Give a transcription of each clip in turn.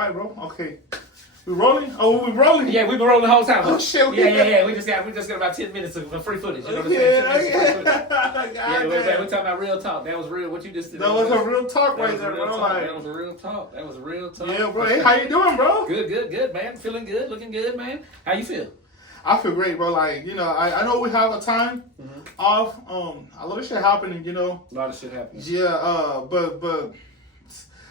right, bro. Okay. We rolling? Oh, we rolling? Yeah, we've been rolling the whole time. Oh shit! Yeah. We just got about 10 minutes of free footage. You know what I'm saying? Yeah, we're talking about real talk. That was real. What you just did. That was a real talk right there, bro. That was a real talk. Yeah, bro. Hey, how you doing, bro? Good, man. Feeling good, looking good, man. How you feel? I feel great, bro. Like, I know we have a time off. A lot of shit happening, A lot of shit happening. Yeah, but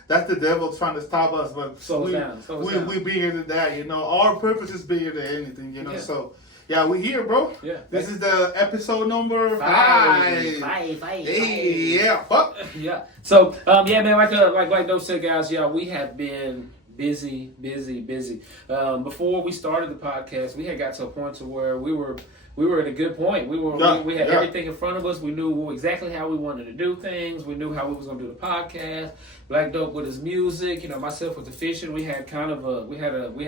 that's the devil trying to stop us. But Slow down. We bigger than that, Our purpose is bigger than anything, Yeah. So, yeah, we here, bro. Yeah. This is the episode number 5. Hey, yeah, fuck. Yeah. So, yeah, man, like those said, guys, yeah, we have been busy. Before we started the podcast, we had got to a point to where we were at a good point. We had everything in front of us. We knew exactly how we wanted to do things. We knew how we was going to do the podcast. Black Dope with his music, myself with the fishing. We had kind of a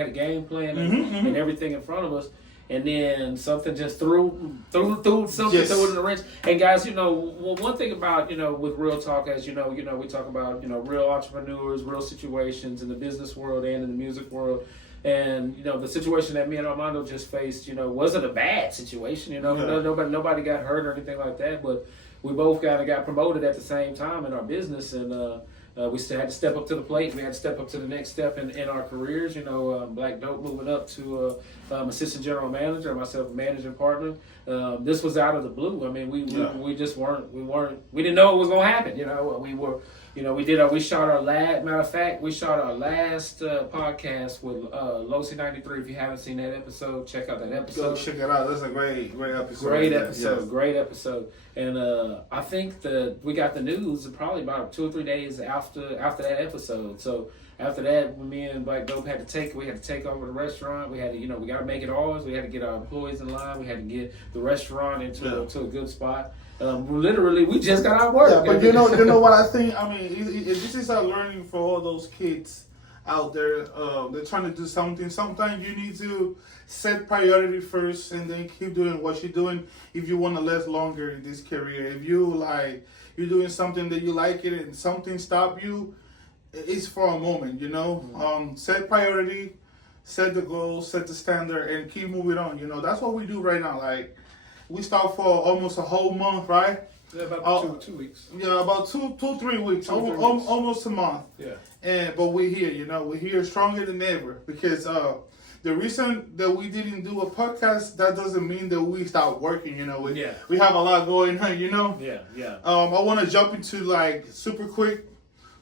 game plan and everything in front of us. And then something just threw something it in the wrench. And guys, one thing about, with Real Talk, as we talk about, real entrepreneurs, real situations in the business world and in the music world. And, the situation that me and Armando just faced, wasn't a bad situation. Nobody got hurt or anything like that. But we both kind of got promoted at the same time in our business. And we still had to step up to the plate. We had to step up to the next step in our careers. Black Dope moving up to assistant general manager, myself managing partner. This was out of the blue. I mean, we just weren't. We didn't know it was gonna happen. We shot our last. Matter of fact, we shot our last podcast with Losi 93. If you haven't seen that episode, check out that episode. Go check it out. That's a great episode. Great episode. And I think that we got the news probably about 2 or 3 days after that episode. So after that, me and Black Dope had to take over the restaurant. We had to, we got to make it ours. We had to get our employees in line. We had to get the restaurant into a good spot. Literally, we just got out of work. Yeah, but you know what I think? I mean, this is a learning for all those kids out there. They're trying to do something. Sometimes you need to set priority first and then keep doing what you're doing if you want to last longer in this career. If you're doing something that you like it and something stop you, it's for a moment, Set priority, set the goal, set the standard, and keep moving on. That's what we do right now. Like, we start for almost a whole month, right? Yeah, about 2 weeks. Yeah, about 3 weeks. Almost a month. Yeah. But we're here, we're here stronger than ever because the reason that we didn't do a podcast, that doesn't mean that we stopped working, We have a lot going on, Yeah. I want to jump into super quick.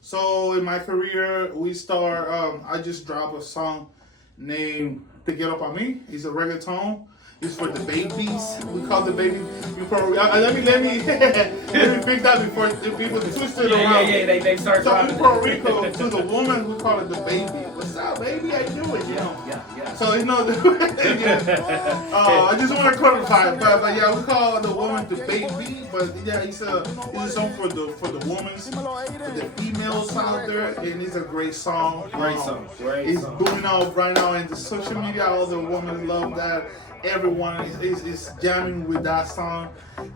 So in my career, I just dropped a song named "To Get Up On Me." It's a reggaeton. It's for the babies. We call the baby. Let me pick that before the people twist it around. Yeah. They start. So in Puerto Rico, to the woman, we call it the baby. What's up, baby? How you doing? Yeah. So I just want to clarify, but yeah, we call the woman the baby. But yeah, it's a song for the women, for the females out there, and it's a great song. It's booming out right now in the social media. All the women love that. Everyone is jamming with that song.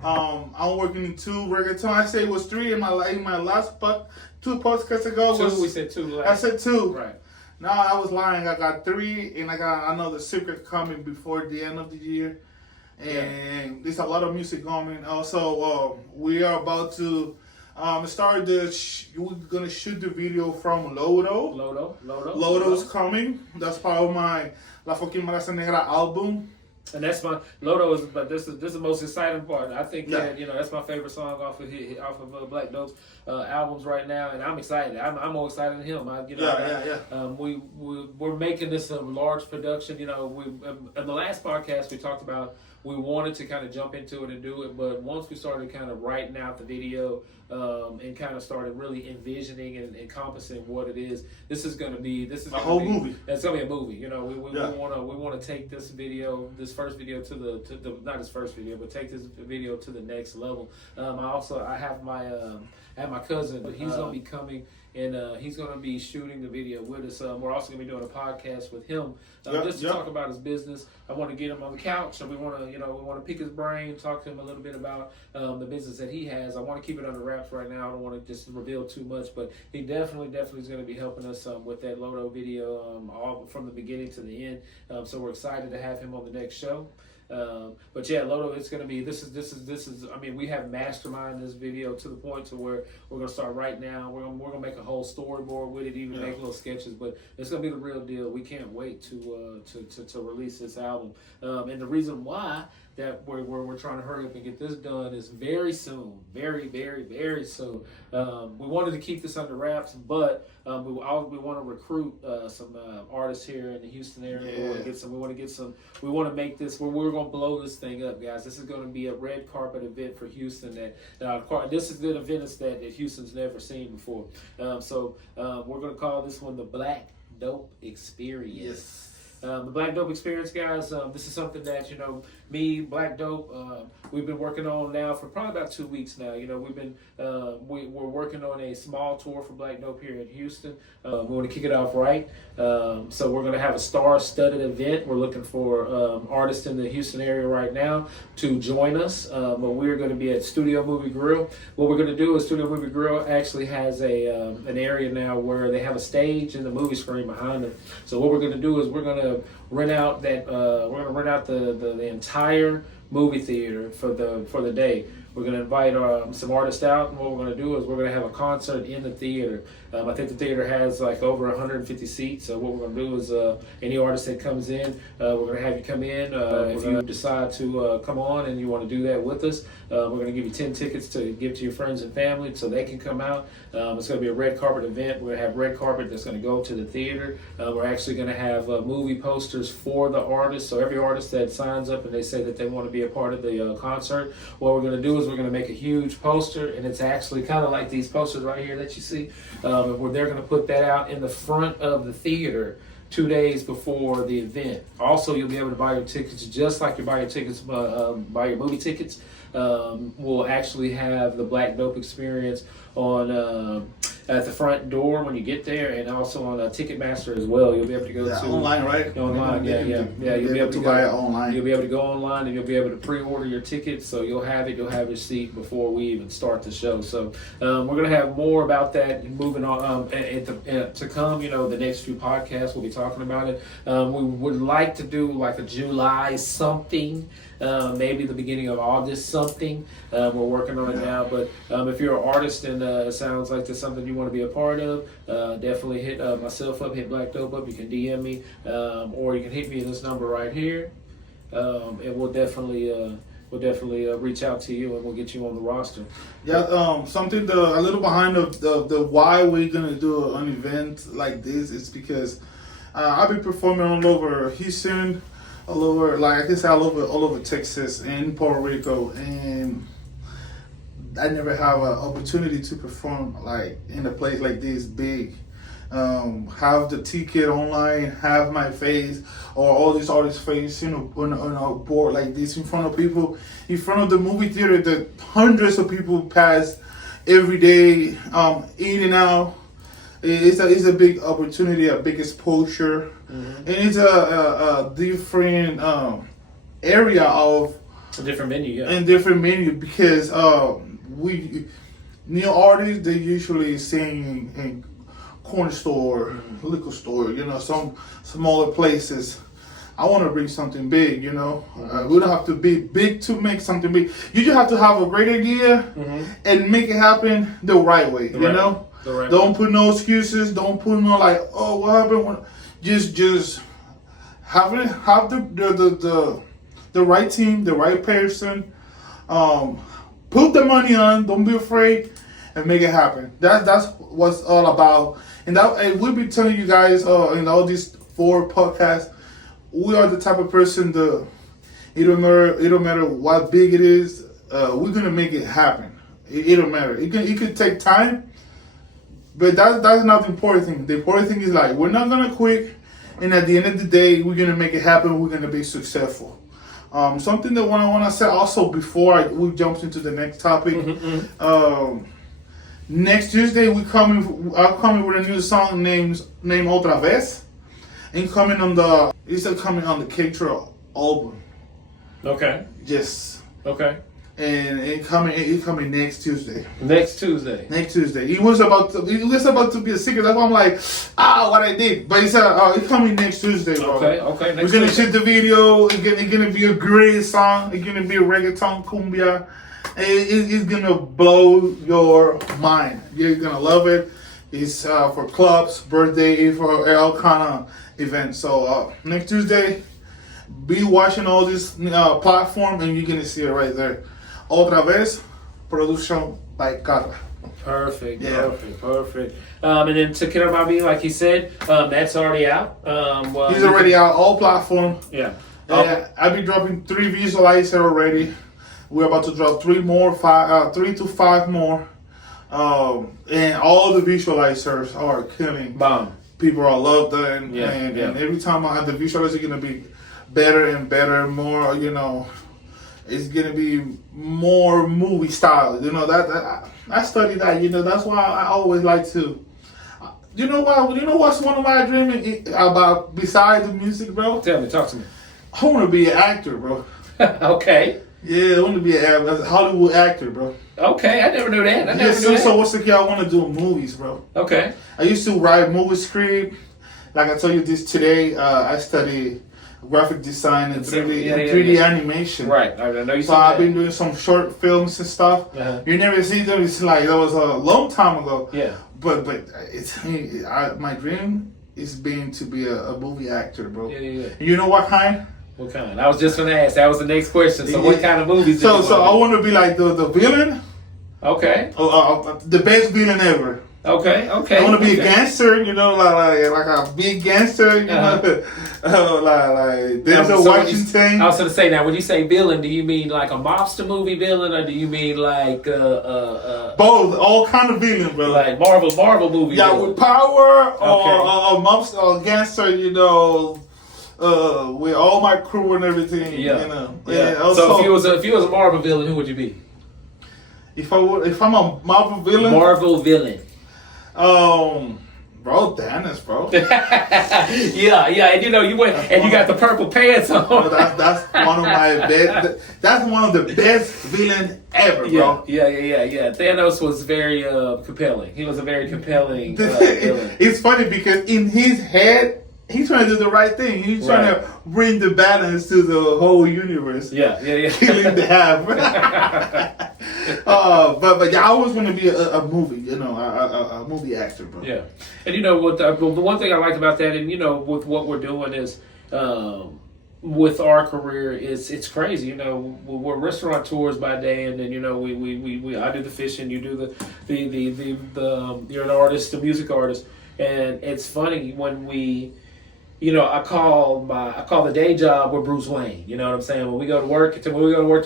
I'm working in 2 reggaeton. I say it was 3 in my last 2 podcasts ago. 2, we said 2 last. I said 2. Right. No, I was lying. I got 3, and I got another secret coming before the end of the year. And there's a lot of music coming. Also, we are about to start we're gonna shoot the video from Lodo. Lodo's coming. That's part of my La Fucking Maraza Negra album. And that's my Lodo but this is the most exciting part. I think that that's my favorite song off of Black Dope's albums right now, and I'm excited. I'm more excited than him. We're making this a large production. In the last podcast we talked about we wanted to kind of jump into it and do it, but once we started kind of writing out the video and kind of started really envisioning and encompassing what it is, this is going to be a whole movie. It's going to be a movie. We want to take this first video to the not his first video, but take this video to the next level. I have my cousin, but he's going to be coming and he's going to be shooting the video with us. We're also going to be doing a podcast with him, Yep, just to yep. talk about his business. I want to get him on the couch, so we want to pick his brain, talk to him a little bit about the business that he has. I want to keep it under wraps right now. I don't want to just reveal too much, but he definitely is going to be helping us with that Lodo video, all from the beginning to the end. So we're excited to have him on the next show. But yeah, Lodo, it's gonna be. This is. I mean, we have masterminded this video to the point to where we're gonna start right now. We're gonna make a whole storyboard with it, even make little sketches. But it's gonna be the real deal. We can't wait to release this album. And the reason why that we're trying to hurry up and get this done is very soon, very soon. We wanted to keep this under wraps, but we want to recruit some artists here in the Houston area. Yeah. We want to make this. We're going to blow this thing up, guys. This is going to be a red carpet event for Houston. This is the event that Houston's never seen before. So we're going to call this one the Black Dope Experience. Yes. The Black Dope Experience, guys. This is something that me, Black Dope, we've been working on now for probably about 2 weeks now. We've been we're working on a small tour for Black Dope here in Houston. We want to kick it off right. So we're going to have a star-studded event. We're looking for artists in the Houston area right now to join us. But we're going to be at Studio Movie Grill. What we're going to do is Studio Movie Grill actually has an area now where they have a stage and the movie screen behind them. So what we're going to do is we're going to rent out the entire movie theater for the day. We're going to invite some artists out, and what we're going to do is we're going to have a concert in the theater. I think the theater has like over 150 seats, so what we're going to do is any artist that comes in, we're going to have you come in. If you decide to come on and you want to do that with us, we're going to give you 10 tickets to give to your friends and family so they can come out. It's going to be a red carpet event. We're going to have red carpet that's going to go to the theater. We're actually going to have movie posters for the artists, so every artist that signs up and they say that they want to be a part of the concert, what we're going to do is we're going to make a huge poster, and it's actually kind of like these posters right here that you see. Where they're going to put that out in the front of the theater 2 days before the event. Also, you'll be able to buy your tickets just like you buy your tickets, buy your movie tickets. We'll actually have the Black Dope Experience on at the front door when you get there, and also on Ticketmaster as well. You'll be able to go to online, right? Online, yeah. You'll be able to buy it online. You'll be able to go online, and you'll be able to pre-order your tickets. So you'll have your seat before we even start the show. So we're gonna have more about that moving on to come. The next few podcasts we'll be talking about it. We would like to do like a July something. Maybe the beginning of August something. We're working on it now, but if you're an artist and it sounds like there's something you want to be a part of, definitely hit myself up, hit Black Dope up. You can DM me, or you can hit me in this number right here, and we'll definitely reach out to you and we'll get you on the roster. Yeah, something a little behind the why we're gonna do an event like this is because I've been performing all over Houston, all over, like I said, all over Texas and Puerto Rico, and I never have an opportunity to perform like in a place like this big. Have the ticket online, have my face or all these artists' face, on a board like this in front of people, in front of the movie theater that hundreds of people pass every day, in and out. It's a big opportunity, a big exposure, and it's a different area of a different venue, yeah, and different venue because we new artists, they usually sing in corner store, liquor store, some smaller places. I want to bring something big, we don't have to be big to make something big. You just have to have a great idea and make it happen the right way, Don't put no excuses. Don't put no like, oh, what happened? Just have the right team, the right person. Put the money on. Don't be afraid, and make it happen. That's what's all about. And we'll be telling you guys in all these 4 podcasts, we are the type of person that it don't matter what big it is. We're gonna make it happen. It don't matter. It could take time. But that's not the important thing. The important thing is like we're not gonna quit, and at the end of the day, we're gonna make it happen. We're gonna be successful. Something that I want to say also before we jump into the next topic. Next Tuesday I'm coming with a new song named Otra Vez. And it's coming on the K-Trail album. Okay. Yes. Okay. And it coming next Tuesday. Next Tuesday. Next Tuesday. It was about to be a secret. That's why I'm like, what I did. But it's coming next Tuesday, bro. Okay. We're gonna shoot the video. It's gonna be a great song. It's gonna be a reggaeton cumbia. It's gonna blow your mind. You're gonna love it. It's for clubs, birthday, for all kind of events. So next Tuesday, be watching all this platform, and you're gonna see it right there. Otra Vez, production by Carla. Perfect. Yeah. Perfect. And then To Kill My Bee, like he said, that's already out. He's already out all platform. Yeah. I'll be dropping 3 visualizer already. We're about to drop 3 to 5 more. And all the visualizers are killing. Bomb. People are loved them, Yeah, and yeah. every time I have the visualizer, it's gonna be better and better, more. It's gonna be more movie style. That I studied that. That's why I always like to. You know what's one of my dreams about besides the music, bro? Tell me, talk to me. I want to be an actor, bro. Okay. Yeah, I want to be a Hollywood actor, bro. Okay, I never knew that. So what's the key? I want to do movies, bro. Okay. I used to write movie script. Like I told you this today, I study graphic design and 3D animation. Right. I know you So said I've that. been doing some short films and stuff. Uh-huh. You never see them. It's like that was a long time ago. Yeah. But my dream is being to be a movie actor, bro. Yeah. And you know what kind? What kind? I was just going to ask. That was the next question. So what kind of movies did you So I want want to be like the villain. Okay. The best villain ever. Okay. I want to be a gangster, like a big gangster, like Denzel Washington. I was going to say, now when you say villain, do you mean like a mobster movie villain, or do you mean like both, all kind of villain, bro. like Marvel movie? Yeah, villain? with power Okay. or mobster or gangster, with all my crew and everything. Yeah. And So also, if you was a Marvel villain, who would you be? if I'm a Marvel villain, Marvel villain. Bro, Dennis, bro. yeah, and you went and you got the purple pants on. Bro, that's one of my best. That's one of the best villain ever, bro. Yeah. Thanos was very compelling. He was a very compelling villain. It's funny because in his head, he's trying to do the right thing. He's trying to bring the balance to the whole universe. Yeah. Killing the half. But yeah, I always want to be a movie, a movie actor, bro. Yeah, and what the one thing I like about that, and with what we're doing is, with our career, it's crazy. We're restaurateurs by day, and then we I do the fishing, you do the you're an artist, the music artist, and it's funny when we. I call the day job with Bruce Wayne. You know what I'm saying? When we go to work to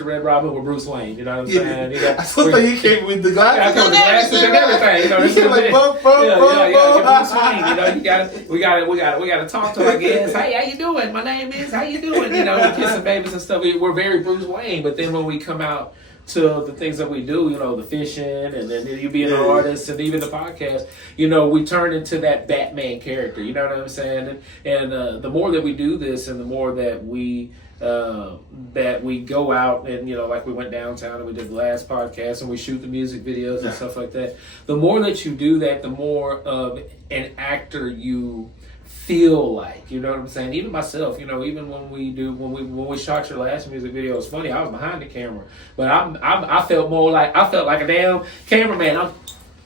Red Robin with Bruce Wayne. You know what I'm saying? I thought you came with the glasses. I come with the glasses and everything. You came like Bruce Wayne. We got to talk to our guests. Hey, how you doing? My name is. How you doing? We kissing babies and stuff. We're very Bruce Wayne. But then when we come out to the things that we do, the fishing, and then you being an artist, and even the podcast, we turn into that Batman character. You know what I'm saying? And the more that we do this, and the more that we go out and like we went downtown and we did the last podcast and we shoot the music videos and stuff like that. The more that you do that, the more of an actor you feel like, you know what I'm saying? Even myself, even when we shot your last music video, it's funny, I was behind the camera, but I felt like a damn cameraman.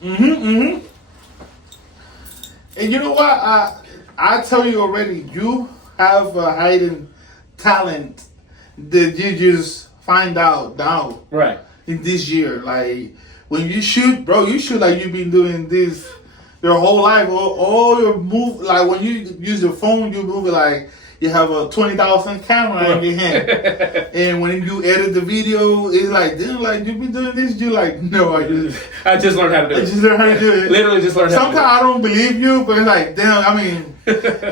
And you know what? I tell you already, you have a hidden talent that you just find out now. Right. In this year, like when you shoot, bro, you shoot like you've been doing this your whole life. All your move, like when you use your phone, you move it like you have a 20,000 camera in your hand. And when you edit the video, it's like, damn, like you've been doing this. You like, no, I just learned how to do it. I just learned how to do it. Literally just learned how to do it. Sometimes I don't believe you, but it's like, damn, I mean,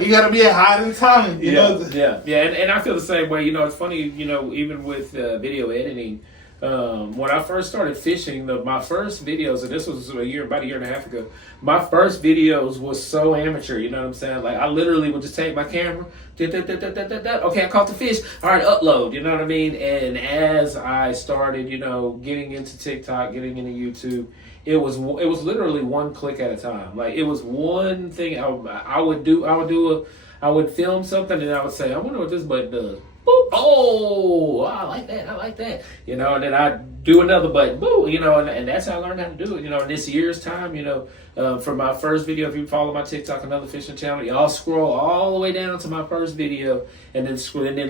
you gotta be a hiding talent. You know? Yeah. And I feel the same way. It's funny, even with video editing, when I first started fishing, my first videos, and this was about a year and a half ago, my first videos was so amateur, you know what I'm saying? Like, I literally would just take my camera, okay, I caught the fish, all right, upload, you know what I mean? And as I started, getting into TikTok, getting into YouTube, it was literally one click at a time. Like, it was one thing I would film something and I would say, I wonder what this button does. Boop. Oh, I like that. And then I do another button. Boo. And that's how I learned how to do it. In this year's time, from my first video, if you follow my TikTok, Another Fishing Channel, y'all scroll all the way down to my first video and then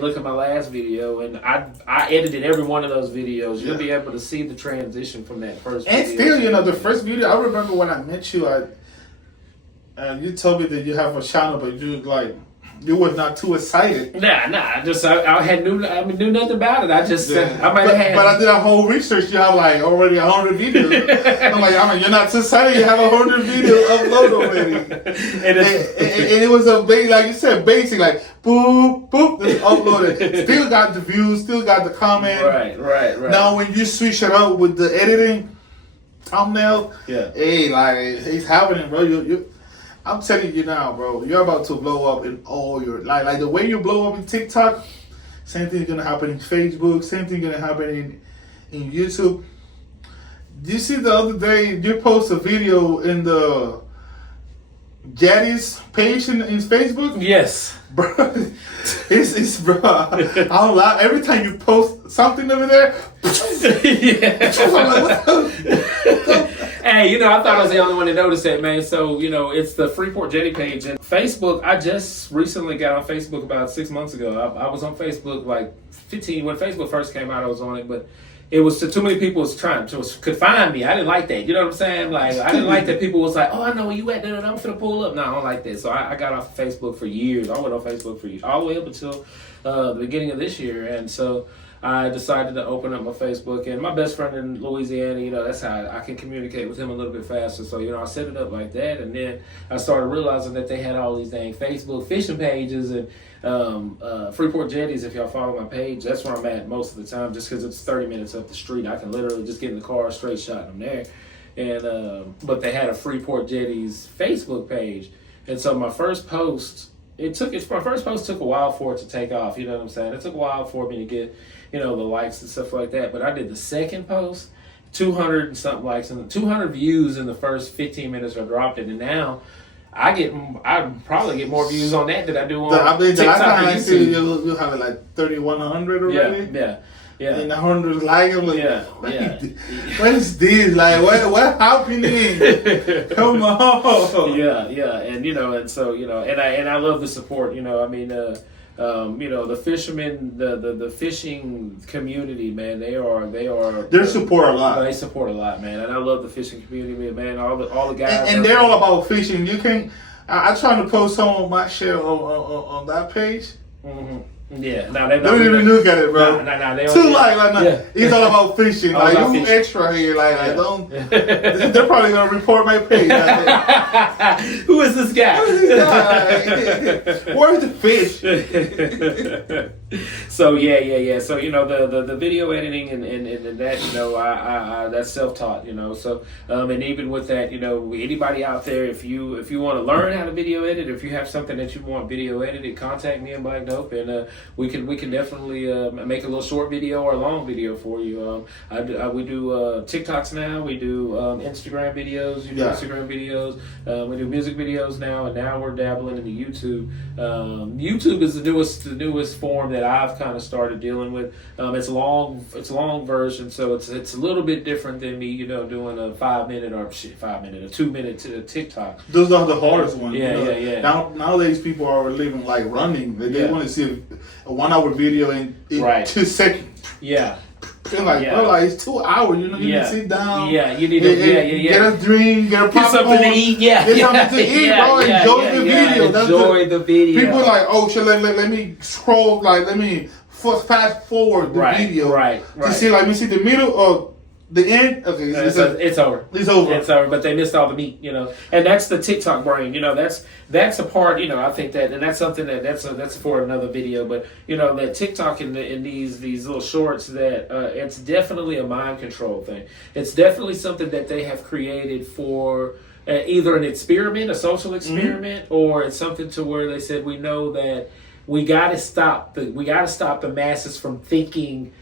look at my last video. And I edited every one of those videos. You'll be able to see the transition from that first video. And still, the first video, I remember when I met you, you told me that you have a channel, but you were not too excited. Nah. I knew nothing about it. I just I might have had. But I did a whole research. You have already 100 videos. I'm like, you're not too excited. You have 100 videos uploaded already. and it was a basic, like you said, basic, like boop boop, just uploaded. Still got the views. Still got the comment. Right. Now when you switch it up with the editing, thumbnail, hey, he's happening, bro. I'm telling you now, bro, you're about to blow up in all your like the way you blow up in TikTok. Same thing is gonna happen in Facebook. Same thing gonna happen in YouTube. Did you see the other day you post a video in the Jetty's page in Facebook? Yes, bro. It's bro. I don't lie. Every time you post something over there, yeah. I'm like, what? Hey, I thought I was the only one to notice that, man. So, it's the Freeport Jetty page. And Facebook, I just recently got on Facebook about 6 months ago. I was on Facebook like 15. When Facebook first came out, I was on it. But it was too many people could find me. I didn't like that. You know what I'm saying? Like, I didn't like that people was like, oh, I know where you at. I'm finna pull up. No, I don't like that. So I got off of Facebook for years. I went on Facebook for years, all the way up until the beginning of this year. And so I decided to open up my Facebook, and my best friend in Louisiana, that's how I can communicate with him a little bit faster. So, I set it up like that, and then I started realizing that they had all these dang Facebook fishing pages and Freeport Jetties. If y'all follow my page, that's where I'm at most of the time, just because it's 30 minutes up the street. I can literally just get in the car, straight shot them there. And but they had a Freeport Jetties Facebook page, and so my first post, my first post took a while for it to take off. You know what I'm saying? It took a while for me to get, the likes and stuff like that. But I did the second post, 200 and something likes, and 200 views in the first 15 minutes I dropped it. And now I probably get more views on that than I do on TikTok. The last time I see you have it like 3,100 already. Yeah. And 100 like, I'm like, yeah. What is this? Like, what happening? Come on. Yeah. And so, and I love the support, the fishermen, the fishing community, man, they support a lot. They support a lot, man. And I love the fishing community, man. All the guys. And they're all about fishing. You can, I try to post some of my shit on that page. Mm-hmm. Yeah, no, they don't even look at it, bro. No, they too yeah. It's all about fishing. All about you fishing. Extra here, I don't. They're probably gonna report my page. Who is this guy? Where's the fish? So yeah. So the video editing and that that's self-taught. So and even with that, anybody out there, if you want to learn how to video edit, if you have something that you want video edited, contact me in Black Dope, and we can definitely make a little short video or a long video for you. We do TikToks now. We do Instagram videos. Instagram videos. We do music videos now, and now we're dabbling into YouTube. YouTube is the newest form that I've kind of started dealing with. It's a long version, so it's a little bit different than me, doing a 5 minute or 2 minute TikTok. Those are the hardest ones. Yeah. Nowadays people are living like running. They want to see a 1 hour video in 2 seconds. Yeah. Bro, it's 2 hours. You need to sit down. Yeah, you need to get a drink, get a popcorn, get something to eat. Get something to eat, bro. Enjoy the video. Enjoy the video. People are like, oh shit, let me scroll, let me fast forward the video. Right. To see, let me see the middle or The end. Okay, It's over. It's over. It's over. But they missed all the meat, and that's the TikTok brain. That's a part. I think that, and that's something that's for another video. But that TikTok in these little shorts, that it's definitely a mind control thing. It's definitely something that they have created for either an experiment, a social experiment, or it's something to where they said, we know that we got to stop the masses from thinking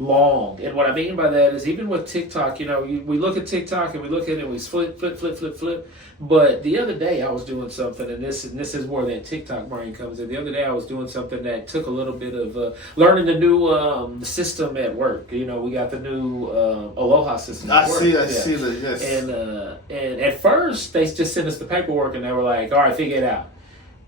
long. And what I mean by that is, even with TikTok, we look at TikTok and we look at it and we flip. But the other day I was doing something, and this is where that TikTok brain comes in. The other day I was doing something that took a little bit of learning the new system at work. We got the new Aloha system at work. I see that, yes. And at first they just sent us the paperwork and they were like, all right, figure it out.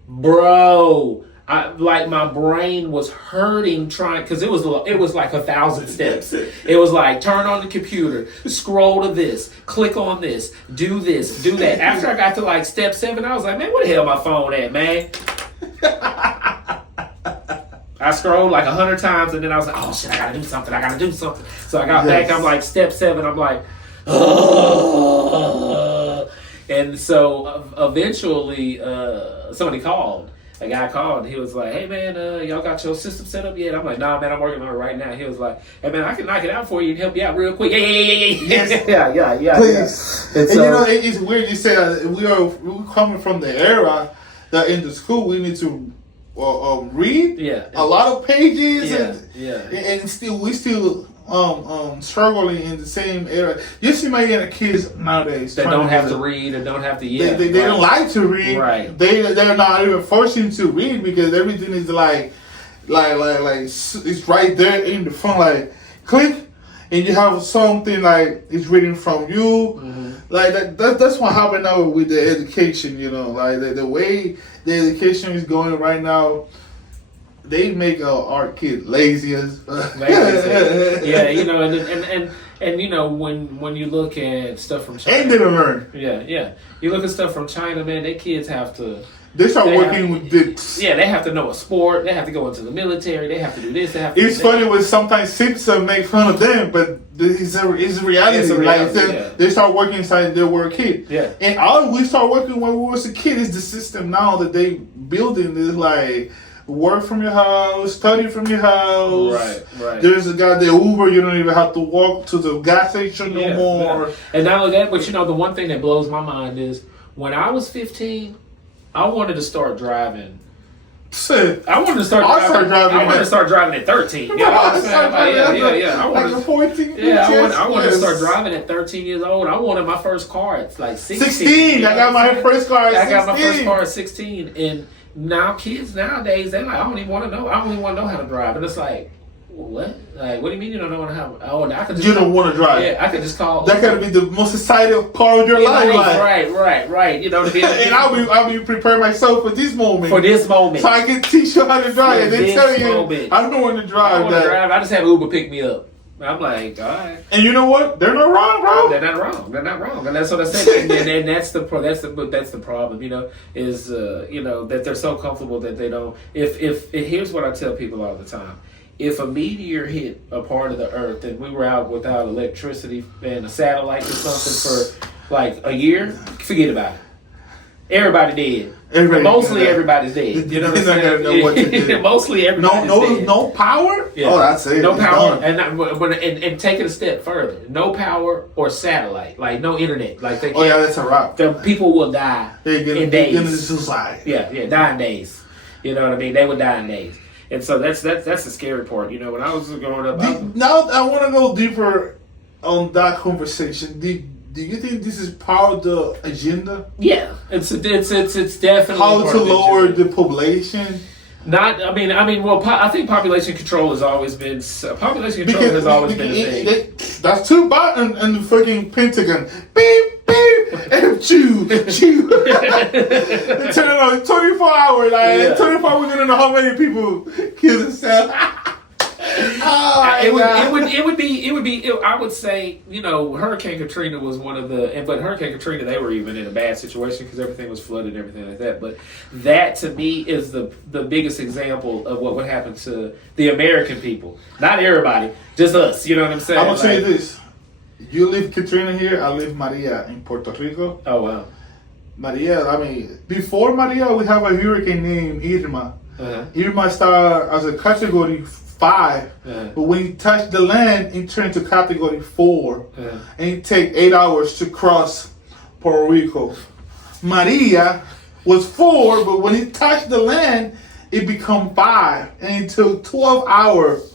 Bro, my brain was hurting trying, because it was like 1,000 steps. It was like, turn on the computer, scroll to this, click on this, do that. After I got to like step 7, I was like, man, where the hell my phone at, man? I scrolled like 100 times, and then I was like, oh shit, I gotta do something. So I got back. I'm like, step 7. I'm like, ugh. And so eventually somebody called. A guy called, and he was like, hey man, y'all got your system set up yet? I'm like, nah man, I'm working on it right now. He was like, hey man, I can knock it out for you and help you out real quick. Yes. Yeah. Please. And so, it's weird you say that. We're coming from the era that in the school we need to read a lot of pages and still we struggling in the same era. You see my kids nowadays that don't have to read and don't have to they don't like to read. Right. They're not even forcing to read because everything is like it's right there in the front, like click, and you have something like it's reading from you. Like that's what happened now with the education. Like the way the education is going right now. They make our kid lazy as yeah, and when you look at stuff from China, and they don't learn. Yeah. You look at stuff from China, man. Their kids have to. They start working with this. Yeah, they have to know a sport. They have to go into the military. They have to do this. They have to. It's funny when sometimes Simpson make fun of them, but it's a reality. It's a reality. They start working inside they were a kid. Yeah. And all we start working when we was a kid is the system now that they building is like. Work from your house, study from your house. Right. There's a guy, the Uber, you don't even have to walk to the gas station no more. Yeah. And not only that, but the one thing that blows my mind is when I was 15, I wanted to start driving. I wanted to start driving at 13. You know what I'm saying? I wanted 14. I wanted to start driving at 13 years old. I wanted my first car at like 16. I got my first car at 16. And now kids nowadays, they're like, I don't even want to know how to drive. And it's like, what? Like, what do you mean you don't know how to? Oh, I could just. You don't want to drive. Yeah, I could just call. That gotta be the most exciting part of your life. Right. And I'll be preparing myself for this moment. So I can teach you how to drive. And they tell you, I don't want to drive. I just have Uber pick me up. I'm like, all right. And you know what? They're not wrong, bro. They're not wrong. And that's what I said. and that's the problem. Is that they're so comfortable that they don't. If here's what I tell people all the time. If a meteor hit a part of the earth and we were out without electricity and a satellite or something for like a year, forget about it. Everybody dead. Everybody's dead. You know what I'm saying? Know what to do. Mostly everybody's dead. No power? Yeah. Oh, that's it. No power. And take it a step further. No power or satellite. Like no internet. Like they can't, that's a wrap. The people will die in days. Get into suicide. Yeah, die in days. You know what I mean? They would die in days. And so that's the scary part. When I was growing up. Now I want to go deeper on that conversation. Do you think this is part of the agenda? Yeah, it's definitely how to lower the population. I think population control has always been a thing. That's too bad in the fucking Pentagon. Beep beep and chew. Turn it on 24 hours. 24 hours. We don't know how many people kill themselves. It would be. I would say, Hurricane Katrina was one of but Hurricane Katrina, they were even in a bad situation because everything was flooded and everything like that. But that to me is the biggest example of what would happen to the American people. Not everybody, just us. You know what I'm saying? I'm gonna say this: You live Katrina here. I live Maria in Puerto Rico. Oh wow. Maria. I mean, before Maria, we have a hurricane named Irma. Uh-huh. Irma started as a category 5, but when it touched the land, it turned to category 4, and it take 8 hours to cross Puerto Rico. Maria was 4, but when it touched the land, it become 5, and it took 12 hours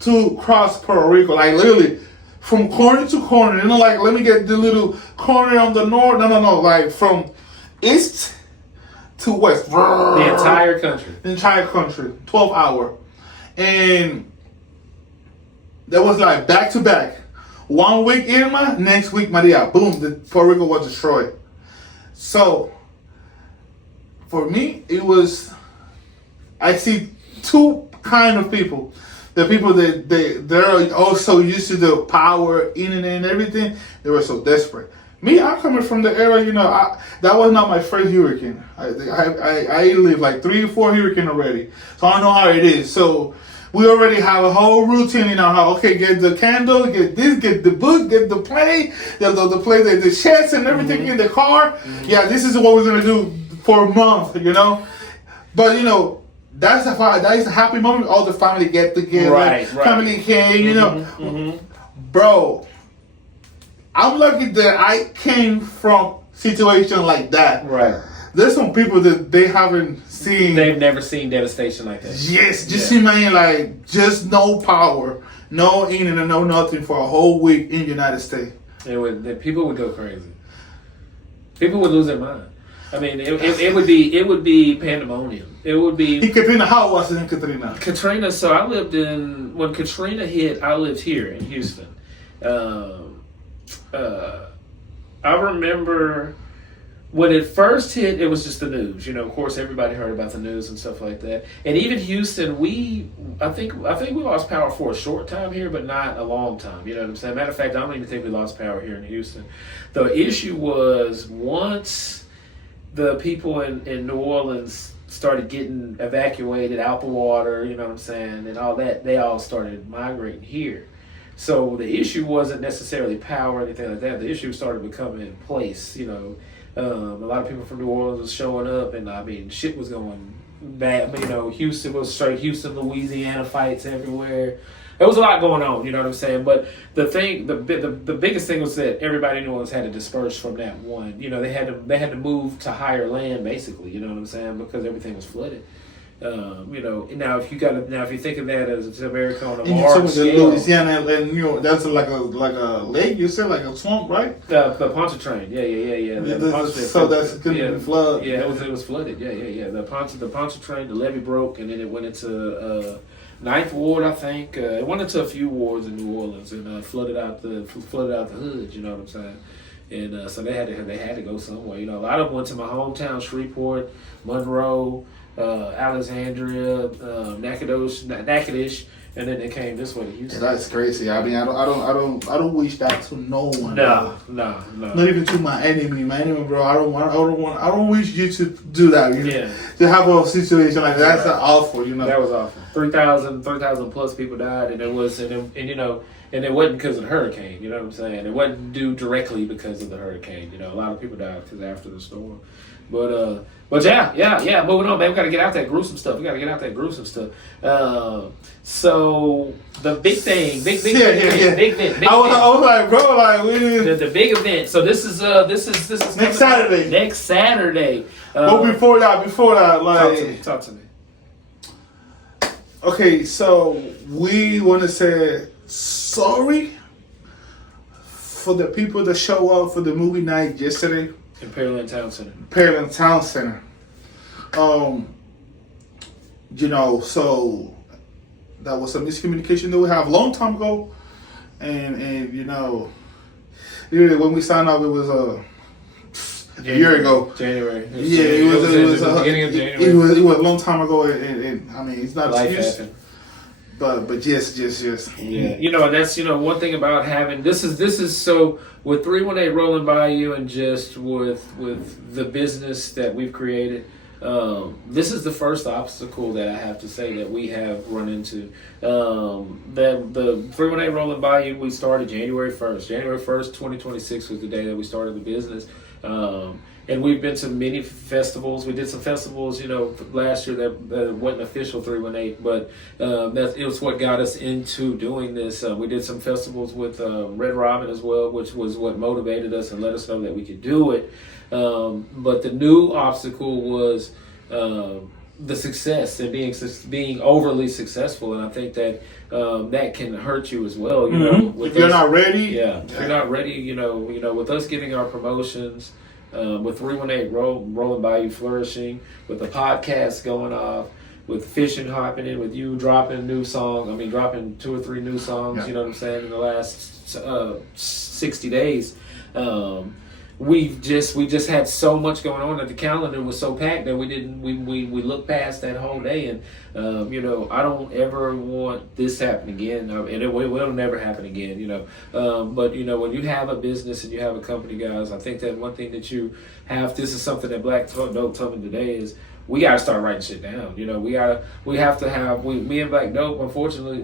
to cross Puerto Rico. Like literally, from corner to corner. You know, like let me get the little corner on the north. No. Like from east to west. The entire country. The entire country. 12 hours. And that was like back to back. 1 week Irma, next week Maria. Boom, the Puerto Rico was destroyed. So for me, it was, I see two kind of people. The people that they're also used to the power, internet, and everything. They were so desperate. Me, I'm coming from the era, that was not my first hurricane. I lived like 3 or 4 hurricanes already. So I know how it is. So we already have a whole routine in our house. Okay, get the candle, get this, get the book, get the play, the play, the chess and everything in the car. Yeah, this is what we're going to do for a month, But, that is a happy moment. All the family get together. Right. Family came, Bro, I'm lucky that I came from situation like that. Right. There's some people that they haven't seen. They've never seen devastation like that. Yes, just imagine like just no power, no internet, no nothing for a whole week in the United States. People would go crazy. People would lose their mind. I mean, it would be pandemonium. It would be. In Katrina, how was it in Katrina? Katrina. So when Katrina hit, I lived here in Houston. I remember when it first hit, it was just the news. Of course, everybody heard about the news and stuff like that. And even Houston, I think we lost power for a short time here, but not a long time. You know what I'm saying? Matter of fact, I don't even think we lost power here in Houston. The issue was once the people in New Orleans started getting evacuated out the water, you know what I'm saying, and all that, they all started migrating here. So the issue wasn't necessarily power or anything like that. The issue started becoming in place, A lot of people from New Orleans was showing up, and I mean, shit was going bad. Houston was straight Houston, Louisiana fights everywhere. There was a lot going on, you know what I'm saying? But the biggest thing was that everybody in New Orleans had to disperse from that one. They had to move to higher land, basically. You know what I'm saying? Because everything was flooded. Now if you think of that as America on a large scale, Louisiana, and that's like a lake. You said like a swamp, right? The Pontchartrain, yeah. So that's gonna be flood. Yeah, it was flooded. Yeah. The Pontchartrain, the levee broke, and then it went into Ninth Ward, I think. It went into a few wards in New Orleans and flooded out the hood. You know what I'm saying? And so they had to go somewhere. A lot of them went to my hometown, Shreveport, Monroe, Alexandria, Natchitoches, and then they came this way to Houston. Yeah, that's crazy. I mean, I don't wish that to no one. No. Not even to my enemy. My enemy, bro. I don't wish you to do that. To have a situation like that. That's awful. That was awful. 3,000 plus people died, and it wasn't because of the hurricane. You know what I'm saying? It wasn't due directly because of the hurricane. A lot of people died because after the storm. But yeah. Moving on, man. We got to get out that gruesome stuff. So the big thing, big event. I was like, bro, like the big event. So this is next Saturday. Next Saturday. But before that, like talk to me. Okay, so we want to say sorry for the people that show up for the movie night yesterday. In Pearland Town Center. So that was a miscommunication that we have a long time ago, and literally when we signed up, it was a year ago. January. It was the beginning of January. It was a long time ago, and I mean, it's not an excuse. Happened. But yes. Yeah, and that's one thing about having this is so with 318 rolling by you, and just with the business that we've created, this is the first obstacle that I have to say that we have run into. The 318 Rolling Bayou, we started January 1st. January 1st, 2026 was the day that we started the business. And we've been to many festivals. We did some festivals, last year that wasn't official 318, but it was what got us into doing this. We did some festivals with Red Robin as well, which was what motivated us and let us know that we could do it. But the new obstacle was the success and being overly successful, and I think that that can hurt you as well. If you're not ready, if you're not ready, with us getting our promotions. With 318 Rolling Bayou flourishing, with the podcast going off, with fishing happening, with you dropping new songs. I mean, dropping 2 or 3 new songs. You know what I'm saying? In the last 60 days, we just had so much going on that the calendar was so packed that we looked past that whole day. And I don't ever want this happen again, and it will never happen again. But when you have a business and you have a company, guys, I think that one thing that you have, this is something that Black Dope told me today, is we gotta start writing shit down. Me and Black Dope, fortunately,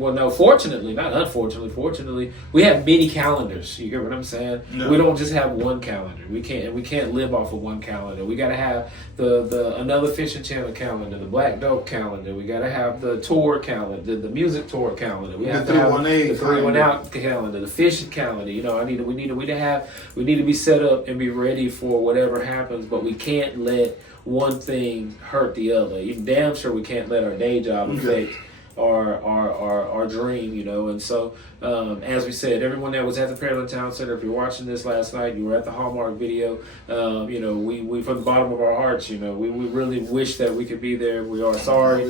we have many calendars. You get what I'm saying? No. We don't just have one calendar. We can't live off of one calendar. We gotta have the Another Fishing Channel calendar, the Black Dope calendar. We gotta have the tour calendar, the music tour calendar. We have to have the 318 Out calendar, the fishing calendar. We need to be set up and be ready for whatever happens, but we can't let one thing hurt the other. Even damn sure we can't let our day job affect our dream, And so, as we said, everyone that was at the Pearland Town Center, if you're watching this last night, you were at the Hallmark video, we from the bottom of our hearts, we really wish that we could be there. We are sorry.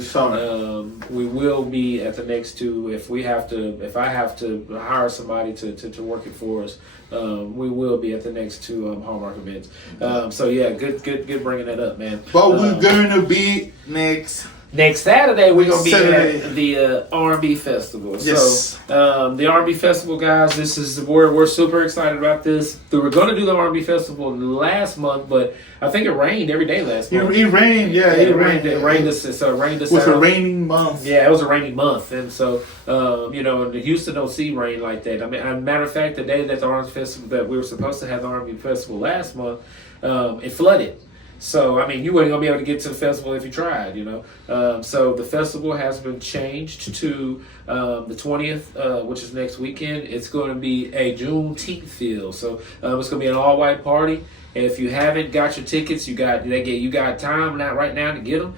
We will be at the next 2. If I have to hire somebody to work it for us, we will be at the next 2 Hallmark events. So yeah, good bringing that up, man. But we're gonna be Next Saturday, we're going to be at the R&B Festival. Yes. So, the R&B Festival, guys, we're super excited about this. We were going to do the R&B Festival last month, but I think it rained every day last month. It rained, It rained. It rained us. So it rained us out. It was a raining month. Yeah, it was a rainy month. And so, Houston don't see rain like that. I mean, as a matter of fact, the day that the R&B Festival, that we were supposed to have the R&B Festival last month, it flooded. So, I mean, you weren't going to be able to get to the festival if you tried, So, the festival has been changed to the 20th, which is next weekend. It's going to be a Juneteenth feel. So, it's going to be an all-white party. If you haven't got your tickets, you got time right now to get them.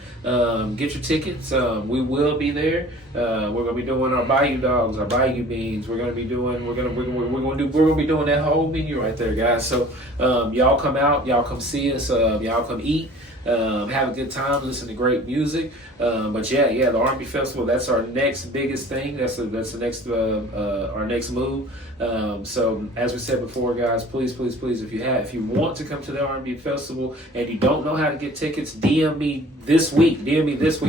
Get your tickets. We will be there. We're gonna be doing our Bayou Dogs, our Bayou Beans. We're gonna be doing that whole menu right there, guys. So y'all come out, y'all come see us, y'all come eat. Have a good time, listen to great music. But the R&B Festival, that's our next biggest thing. That's the next our next move. So as we said before, guys, please, if you want to come to the R&B Festival and you don't know how to get tickets, DM me this week.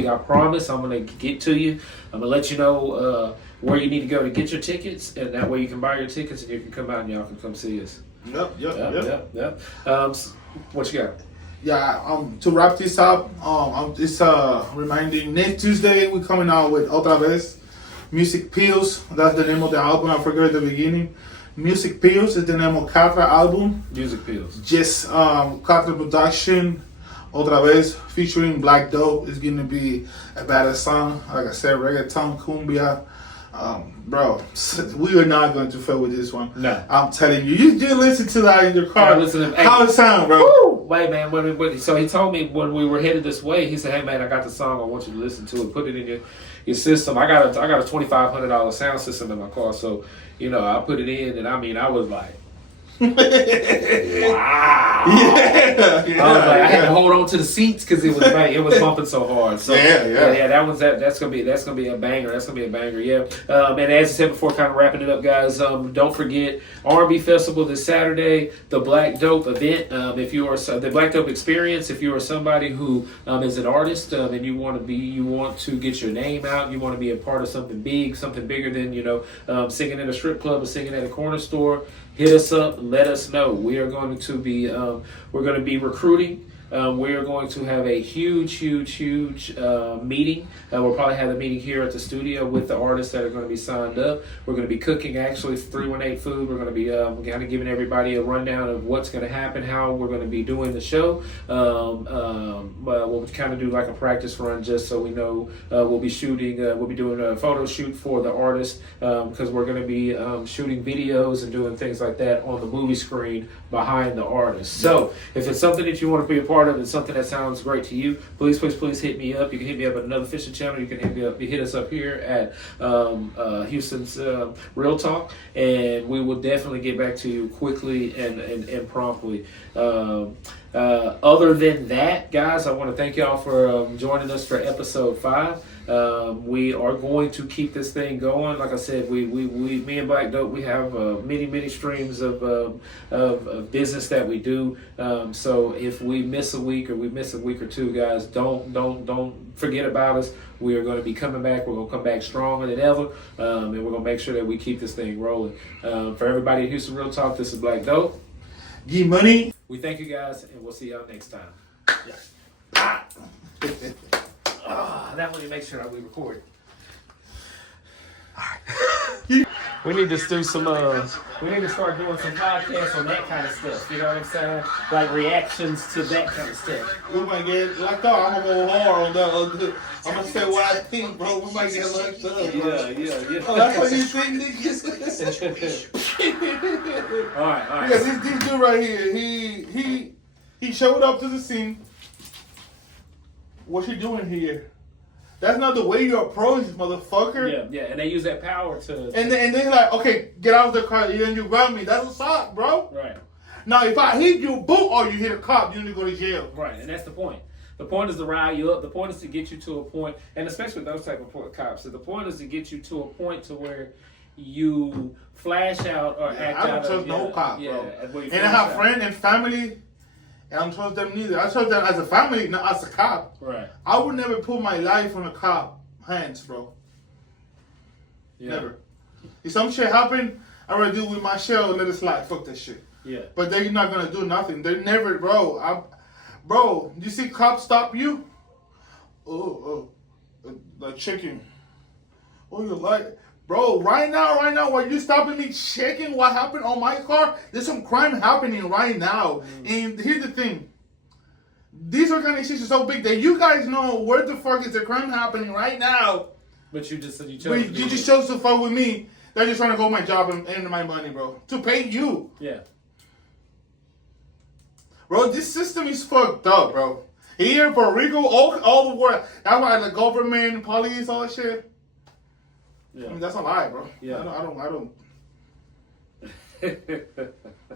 I promise I'm gonna get to you. I'm gonna let you know where you need to go to get your tickets, and that way you can buy your tickets and you can come out and y'all can come see us. Yep. What you got? Yeah, to wrap this up, I'm just reminding, next Tuesday we're coming out with Otra Vez, Music Pills. That's the name of the album. I forgot at the beginning. Music Pills is the name of Catra album. Music Pills. Just Catra production, Otra Vez, featuring Black Dope. It's going to be a badass song. Like I said, reggaeton, cumbia. Bro, we are not going to fail with this one. No. I'm telling you. You listen to that in your car. How it sound, bro? Woo! Wait, man. So he told me when we were headed this way, he said, "Hey, man, I got the song. I want you to listen to it. Put it in your system." I got a $2,500 sound system in my car, so I put it in, and I was like, wow. Yeah. I was like, I had to hold on to the seats because it was bumping so hard. So that's gonna be a banger. That's gonna be a banger. Yeah. And as I said before, kind of wrapping it up, guys. Don't forget R&B Festival this Saturday, the Black Dope event. If you are the Black Dope Experience, if you are somebody who is an artist and you want to get your name out, you want to be a part of something big, something bigger than singing at a strip club or singing at a corner store. Hit us up. Let us know. We are going to be recruiting we're going to have a huge meeting. We'll probably have a meeting here at the studio with the artists that are going to be signed up. We're going to be cooking actually 318 food. We're going to be kind of giving everybody a rundown of what's going to happen, how we're going to be doing the show. We'll kind of do like a practice run just so we know. We'll be doing a photo shoot for the artists because we're going to be shooting videos and doing things like that on the movie screen behind the artist. So if it's something that you want to be a part of and something that sounds great to you, please hit me up. You can hit me up at another fishing channel. You can hit us up here at Houston's Real Talk, and we will definitely get back to you quickly and promptly. Other than that, guys, I want to thank y'all for joining us for episode 5. We are going to keep this thing going. Like I said, me and Black Dope, we have many streams of business that we do. So if we miss a week or two, guys, don't forget about us. We are going to be coming back. We're going to come back stronger than ever, and we're going to make sure that we keep this thing rolling. For everybody at Houston Real Talk, this is Black Dope. G Money. We thank you guys, and we'll see y'all next time. That way, make sure that we record. We need to do some. We need to start doing some podcasts on that kind of stuff. You know what I'm saying? Like reactions to that kind of stuff. We might get locked up. I'm gonna go hard on that. I'm gonna say what I think, bro. We might get locked up. Yeah. Oh, that's what you think, niggas. All right. Because this dude right here, he showed up to the scene. What's he doing here? That's not the way you approach this motherfucker. Yeah, and they use that power to. And then like, okay, get out of the car. And then you grab me. That's assault, bro. Right. Now, if I hit you, boom, or you hit a cop, you need to go to jail. Right, and that's the point. The point is to rile you up. The point is to get you to a point, and especially with those type of cops. So the point is to get you to a point to where you flash out or act out. I don't trust no cop, bro. And I have friends and family. I don't trust them neither. I trust them as a family, not as a cop. Right. I would never put my life on a cop hands, bro. Yeah. Never. If some shit happen, I would do with my shell and let it slide. Fuck that shit. Yeah. But they're not gonna do nothing. They never, bro. Bro, you see cops stop you? The chicken. Oh, you like, bro? Right now, while you stopping me, checking what happened on my car, there's some crime happening right now. And here's the thing: these organizations are so big that you guys know where the fuck is the crime happening right now. But you just said you chose to fuck with me. They're just trying to go my job and earn my money, bro, to pay you. Yeah. Bro, this system is fucked up, bro. Here in Puerto Rico, all the world. That's why the government, police, all that shit. Yeah. I mean, that's a lie, bro. Yeah. I don't.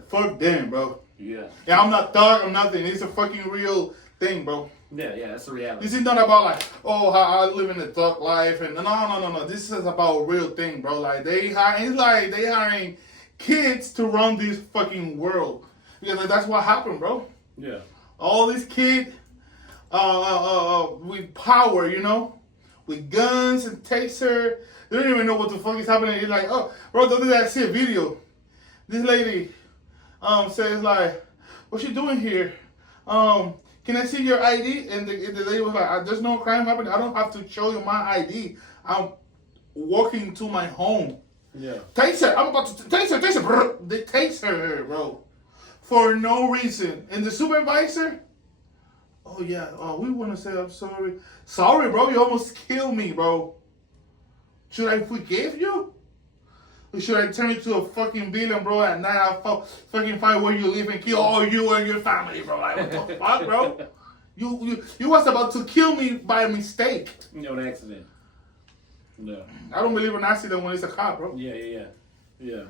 Fuck them, bro. Yeah. Yeah, I'm not thug, I'm nothing. It's a fucking real thing, bro. Yeah, that's the reality. This is not about like, how I live in a thug life and no. This is about a real thing, bro. Like they hiring kids to run this fucking world. Because that's what happened, bro. Yeah. All these kids with power, with guns and taser. They don't even know what the fuck is happening. It's like, oh, bro, the other day I see a video. This lady says like, what you doing here? Can I see your ID? And the lady was like, there's no crime happening. I don't have to show you my ID. I'm walking to my home. Yeah. Taser. I'm about to taser. Bro. They taser her, bro. For no reason. And the supervisor, oh yeah, we want to say I'm sorry. Sorry, bro, you almost killed me, bro. Should I forgive you? Or should I turn you to a fucking villain, bro, at night I'll fucking find where you live and kill all you and your family, bro? Like, what the fuck, bro? You was about to kill me by mistake. An accident. No. I don't believe in accident when it's a cop, bro. Yeah.